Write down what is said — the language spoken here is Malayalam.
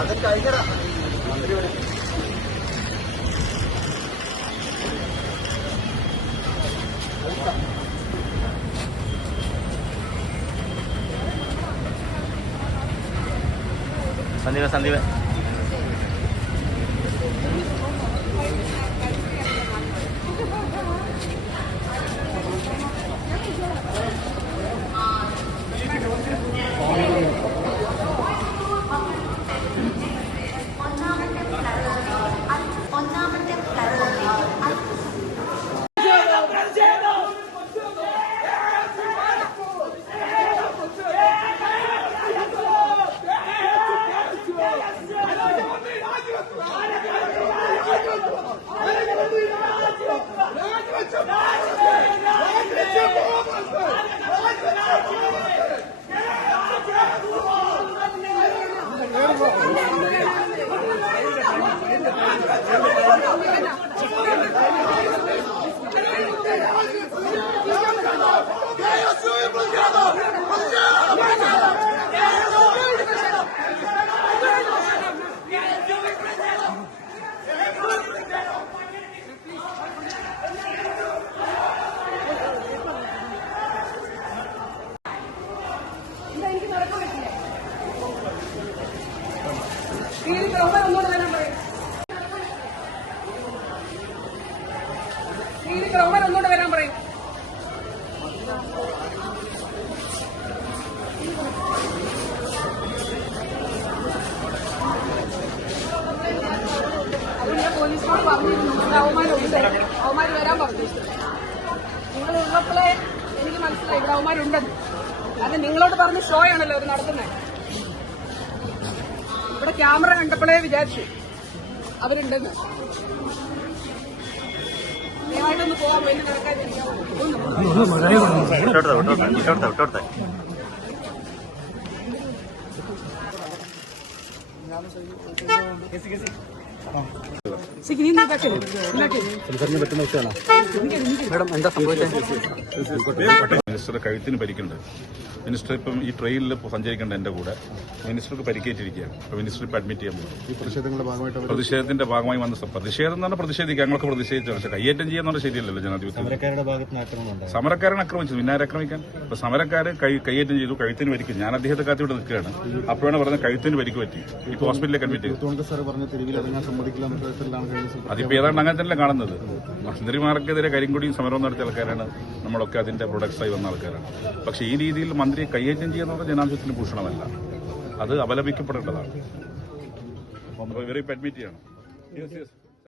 അത് കഴിഞ്ഞടാ. സന്ദീപ ഒന്നുകൂടെ വരാൻ പറയും. അത് ഞാൻ പോലീസിനോട് പറഞ്ഞിരുന്നു. അവന്മാര് വരാൻ പറഞ്ഞു. നിങ്ങൾ ഉള്ളപ്പോഴേ എനിക്ക് മനസ്സിലായി ഇവിടെ അവന്മാരുണ്ടെന്ന്. കാരണം നിങ്ങളോട് പറഞ്ഞ ഷോ ആണല്ലോ അവർ നടത്തുന്നത്. ഇവിടെ ക്യാമറ കണ്ടപ്പോഴേ വിചാരിച്ചു അവരുണ്ടെന്ന്. ദയവായിട്ടൊന്ന് പോകാൻ വേണ്ടി നടക്കാതിരിക്കാം. മിനിസ്റ്റർ കഴുത്തിന് പരിക്കുണ്ട്. മിനിസ്റ്റർ ഇപ്പം ഈ ട്രെയിനിൽ സഞ്ചരിക്കേണ്ട എന്റെ കൂടെ മിനിസ്റ്റർക്ക് പരിക്കേറ്റിരിക്കുകയാണ്. അപ്പോൾ മിനിസ്റ്റർ ഇപ്പം അഡ്മിറ്റ് ചെയ്യാൻ പോകും. ഈ പ്രതിഷേധത്തിന്റെ ഭാഗമായി വന്ന പ്രതിഷേധം എന്ന് പറഞ്ഞാൽ പ്രതിഷേധിക്കുക. ഞങ്ങൾക്ക് പ്രതിഷേധിച്ചു. പക്ഷേ കയ്യേറ്റം ചെയ്യാന്ന് പറഞ്ഞാൽ ശരിയല്ലല്ലോ ജനാധിപത്യം. സമരക്കാരനെ ആക്രമിച്ചു. പിന്നെ ആക്രമിക്കാൻ ഇപ്പൊ സമരക്കാർ കയ്യേറ്റം ചെയ്തു. കഴുത്തിന് പരിക്കും. ഞാൻ അദ്ദേഹത്തെ കാത്തിവിടെ നിൽക്കുകയാണ്. അപ്പോഴാണ് പറഞ്ഞത് കഴുത്തിന് പരിക്ക് പറ്റി. ഇപ്പൊ ഹോസ്പിറ്റലിലേക്ക് അഡ്മിറ്റ് ചെയ്തു. അതിപ്പോ ഏതാണ്ട് അങ്ങനെ തന്നെ കാണുന്നത്. മന്ത്രിമാർക്കെതിരെ കരിങ്കൊടിയും സമരവും നടത്തിയ ആൾക്കാരാണ് നമ്മളൊക്കെ അതിന്റെ പ്രൊഡക്ട്സായി വന്ന ആൾക്കാരാണ്. പക്ഷേ ഈ രീതിയിൽ മന്ത്രിയെ കയ്യേറ്റം ചെയ്യുന്നത് ജനാധിപത്യത്തിന് ഭൂഷണമല്ല. അത് അപലപിക്കപ്പെടേണ്ടതാണ്. ഇവരെ അഡ്മിറ്റ് ചെയ്യണം.